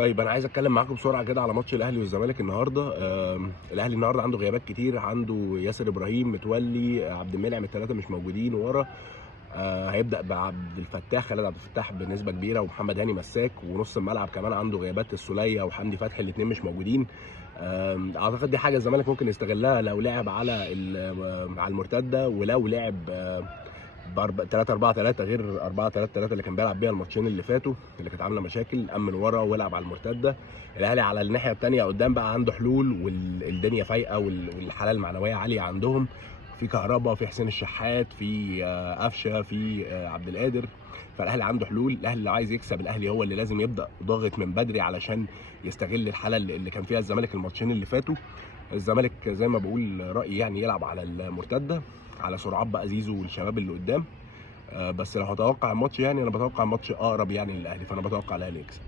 طيب انا عايز اتكلم معاكم بسرعه كده على ماتش الاهلي والزمالك النهارده. الاهلي النهارده عنده غيابات كتير، عنده ياسر ابراهيم متولي، عبد المنعم، الثلاثه مش موجودين ورا. هيبدا بعبد الفتاح، خالد عبد الفتاح بنسبه كبيره، ومحمد هاني مساك، ونص الملعب كمان عنده غيابات، السوليه وحمدي فتحي الاثنين مش موجودين. اعتقد دي حاجه الزمالك ممكن يستغلها لو لعب على المرتده، ولو لعب 3-4-3 غير 4-3-3 اللي كان بيلعب بيها الماتشين اللي فاتوا اللي كانت عامله مشاكل. امن ورا ويلعب على المرتده. الاهلي على الناحيه الثانيه قدام بقى عنده حلول، والدنيا فايقه، والحاله المعنويه عاليه عندهم. في كهربا، في حسين الشحات، في قفشه، في عبد القادر. فالاهلي عنده حلول. الاهلي لو عايز يكسب، الاهلي هو اللي لازم يبدا ضاغط من بدري علشان يستغل الحاله اللي كان فيها الزمالك الماتشين اللي فاتوا. الزمالك زي ما بقول رايي يعني يلعب على المرتده، على سرعات بقى زيزو والشباب اللي قدام. بس لو هتوقع الماتش، يعني انا بتوقع الماتش اقرب يعني للاهلي، فانا بتوقع الاهلي يكسب.